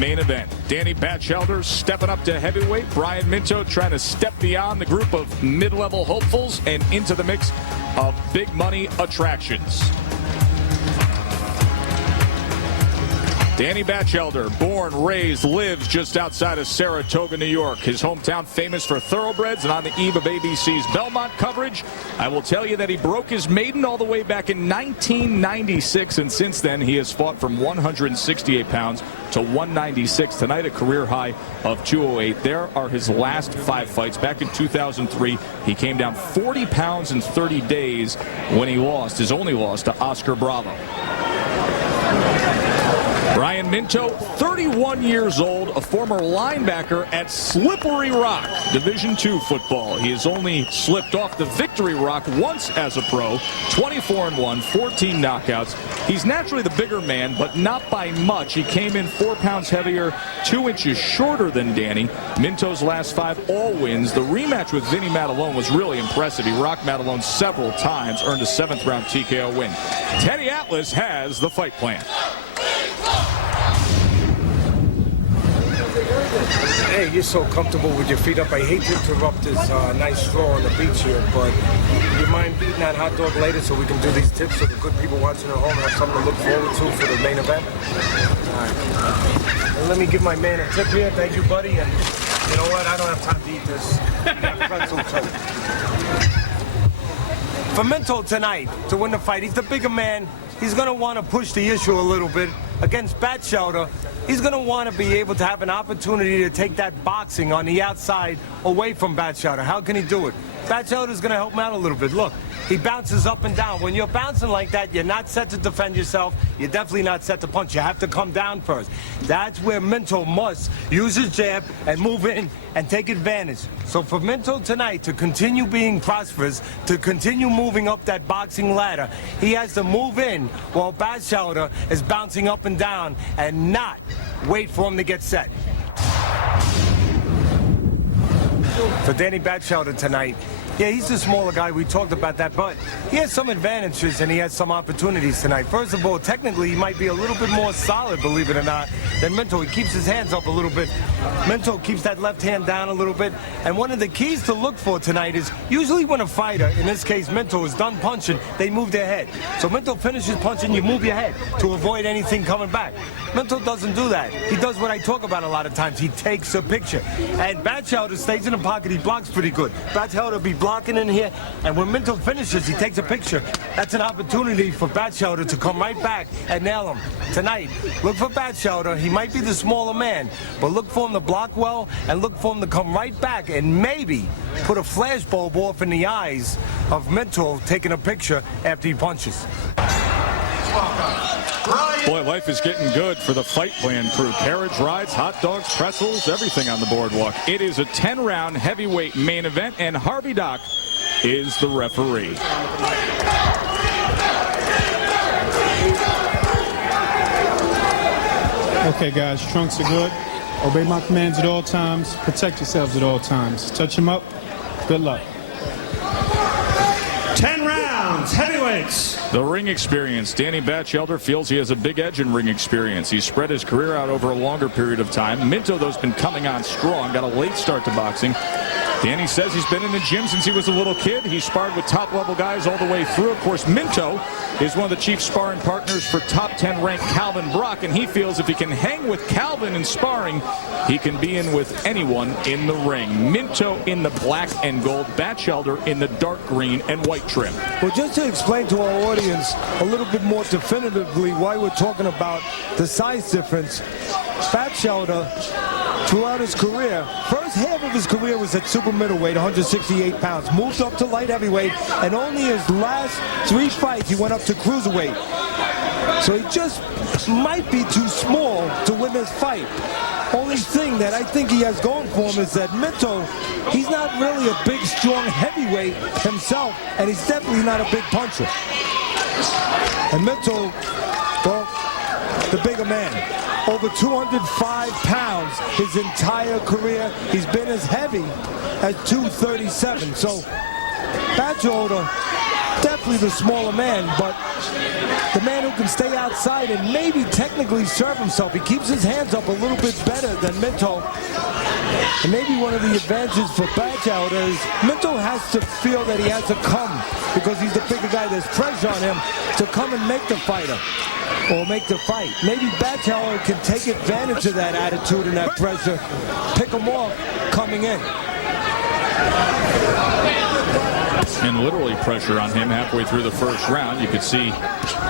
Main event. Danny Batchelder stepping up to heavyweight. Brian Minto trying to step beyond the group of mid-level hopefuls and into the mix of big money attractions. Danny Batchelder, born, raised, lives just outside of Saratoga, New York. His hometown famous for thoroughbreds, and on the eve of ABC's Belmont coverage, I will tell you that he broke his maiden all the way back in 1996, and since then he has fought from 168 pounds to 196. Tonight a career high of 208. There are his last 5 fights. Back in 2003, he came down 40 pounds in 30 days when he lost, his only loss, to Oscar Bravo. Brian Minto, 31 years old, a former linebacker at Slippery Rock, Division II football. He has only slipped off the Victory Rock once as a pro, 24-1, 14 knockouts. He's naturally the bigger man, but not by much. He came in 4 pounds heavier, 2 inches shorter than Danny. Minto's last 5 all wins. The rematch with Vinny Matalone was really impressive. He rocked Matalone several times, earned a 7th-round TKO win. Teddy Atlas has the fight plan. Hey, you're so comfortable with your feet up. I hate to interrupt this nice stroll on the beach here, but do you mind beating that hot dog later so we can do these tips so the good people watching at home have something to look forward to for the main event? All right. And let me give my man a tip here. Thank you, buddy. And you know what? I don't have time to eat this. Pretzel too. For Minto tonight, to win the fight, he's the bigger man. He's going to want to push the issue a little bit. Against Batchelder, he's going to want to be able to have an opportunity to take that boxing on the outside away from Batchelder. How can he do it? Batchelder's going to help him out a little bit. Look, he bounces up and down. When you're bouncing like that, you're not set to defend yourself. You're definitely not set to punch. You have to come down first. That's where Minto must use his jab and move in and take advantage. So for Minto tonight to continue being prosperous, to continue moving up that boxing ladder, he has to move in while Batchelder is bouncing up and down and not wait for him to get set. For Danny Batchelder tonight, yeah, he's the smaller guy. We talked about that, but he has some advantages and he has some opportunities tonight. First of all, technically, he might be a little bit more solid, believe it or not, than Minto. He keeps his hands up a little bit. Minto keeps that left hand down a little bit. And one of the keys to look for tonight is usually when a fighter, in this case Minto, is done punching, they move their head. So Minto finishes punching, you move your head to avoid anything coming back. Minto doesn't do that. He does what I talk about a lot of times. He takes a picture. And Batchelder stays in the pocket. He blocks pretty good. Batchelder be blocking in here, and when Minto finishes, he takes a picture. That's an opportunity for Batchelder to come right back and nail him. Tonight, look for Batchelder. He might be the smaller man, but look for him to block well, and look for him to come right back and maybe put a flashbulb off in the eyes of Minto taking a picture after he punches. Boy, life is getting good for the fight plan crew. Carriage rides, hot dogs, pretzels, everything on the boardwalk. It is a 10-round heavyweight main event, and Harvey Dock is the referee. Okay, guys, trunks are good. Obey my commands at all times. Protect yourselves at all times. Touch them up. Good luck. 10 rounds, heavyweights. The ring experience. Danny Batchelder feels he has a big edge in ring experience. He's spread his career out over a longer period of time. Minto, though, has been coming on strong. Got a late start to boxing. Danny says he's been in the gym since he was a little kid. He sparred with top-level guys all the way through. Of course, Minto is one of the chief sparring partners for top 10 ranked Calvin Brock, and he feels if he can hang with Calvin in sparring, he can be in with anyone in the ring. Minto in the black and gold, Batchelder in the dark green and white trim. Well, just to explain to our audience a little bit more definitively why we're talking about the size difference, Batchelder, throughout his career, first half of his career was at super middleweight, 168 pounds, moved up to light heavyweight, and only his last 3 fights he went up to cruiserweight. So he just might be too small to win this fight. Only thing that I think he has going for him is that Minto, he's not really a big, strong heavyweight himself, and he's definitely not a big puncher. And Minto, well, the bigger man. Over 205 pounds his entire career. He's been as heavy as 237. So Batchelder definitely the smaller man, but the man who can stay outside and maybe technically serve himself. He keeps his hands up a little bit better than Minto. And maybe one of the advantages for Batchelder is Minto has to feel that he has to come because he's the bigger guy. There's pressure on him to come and make the fighter or make the fight. Maybe Batchelder can take advantage of that attitude and that pressure, pick him off coming in. And literally pressure on him halfway through the first round. You could see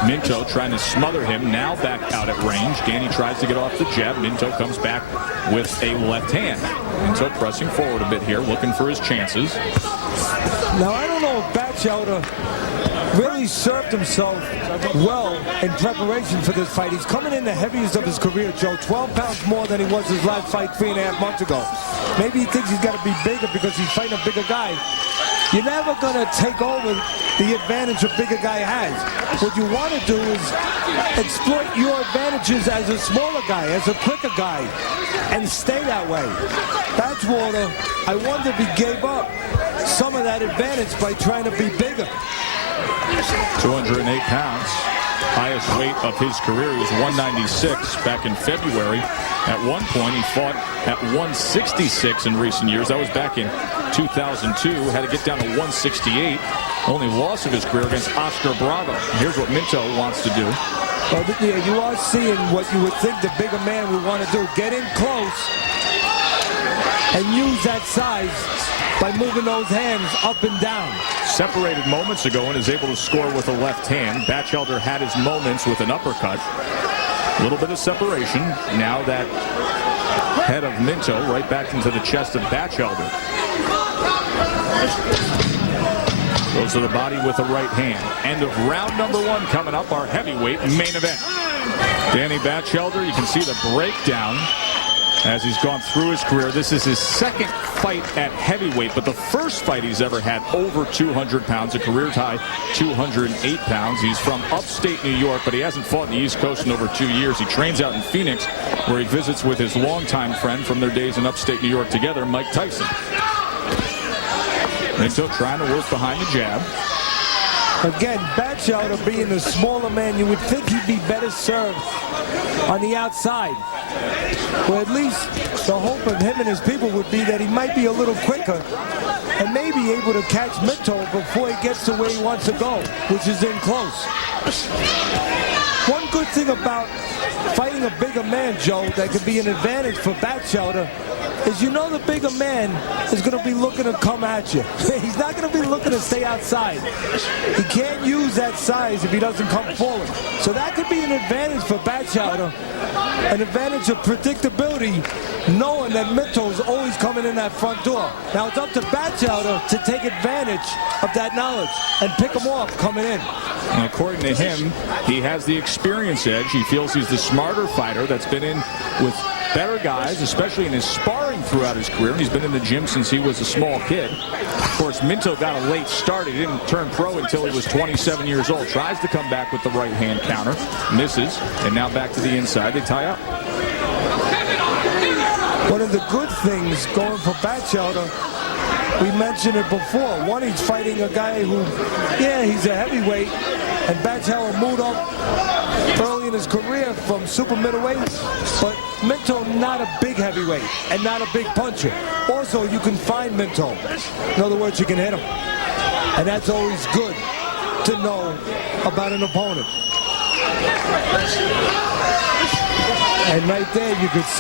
Minto trying to smother him, now back out at range. Danny tries to get off the jab. Minto comes back with a left hand. Minto pressing forward a bit here, looking for his chances. Now, I don't know if Batchelder really served himself well in preparation for this fight. He's coming in the heaviest of his career, Joe. 12 pounds more than he was his last fight 3.5 months ago. Maybe he thinks he's got to be bigger because he's fighting a bigger guy. You're never going to take over the advantage a bigger guy has. What you want to do is exploit your advantages as a smaller guy, as a quicker guy, and stay that way. Batchelder, I wonder if he gave up some of that advantage by trying to be bigger. 208 pounds, highest weight of his career. He was 196 back in February. At one point, he fought at 166 in recent years. That was back in 2002. Had to get down to 168. Only loss of his career against Oscar Bravo. Here's what Minto wants to do. Well, yeah, you are seeing what you would think the bigger man would want to do. Get in close and use that size by moving those hands up and down. Separated moments ago and is able to score with a left hand. Batchelder had his moments with an uppercut. A little bit of separation. Now that head of Minto right back into the chest of Batchelder. Goes to the body with the right hand. End of round number 1 coming up, our heavyweight main event. Danny Batchelder, you can see the breakdown as he's gone through his career. This is his second fight at heavyweight, but the first fight he's ever had over 200 pounds, a career high 208 pounds. He's from upstate New York, but he hasn't fought in the East Coast in over 2 years. He trains out in Phoenix, where he visits with his longtime friend from their days in upstate New York together, Mike Tyson. Minto trying to work behind the jab. Again, Batchelder being the smaller man, you would think he'd be better served on the outside. Or at least the hope of him and his people would be that he might be a little quicker and maybe able to catch Minto before he gets to where he wants to go, which is in close. One good thing about fighting a bigger man, Joe, that could be an advantage for Batchelder is you know the bigger man is going to be looking to come at you. He's not going to be looking to stay outside. He can't use that size if he doesn't come forward. So that could be an advantage for Batchelder, an advantage of predictability, knowing that Minto's always coming in that front door. Now it's up to Batchelder to take advantage of that knowledge and pick him off coming in. And according to him, he has the experience edge. He feels he's the smarter fighter that's been in with better guys, especially in his sparring throughout his career. He's been in the gym since he was a small kid. Of course, Minto got a late start. He didn't turn pro until he was 27 years old. Tries to come back with the right hand counter. Misses. And now back to the inside. They tie up. One of the good things going for Batchelder, we mentioned it before. One, he's fighting a guy who, yeah, he's a heavyweight. And Batchelder moved up early in his career from super middleweight. But Minto not a big heavyweight and not a big puncher. Also, you can find Minto. In other words, you can hit him. And that's always good to know about an opponent. And right there, you could see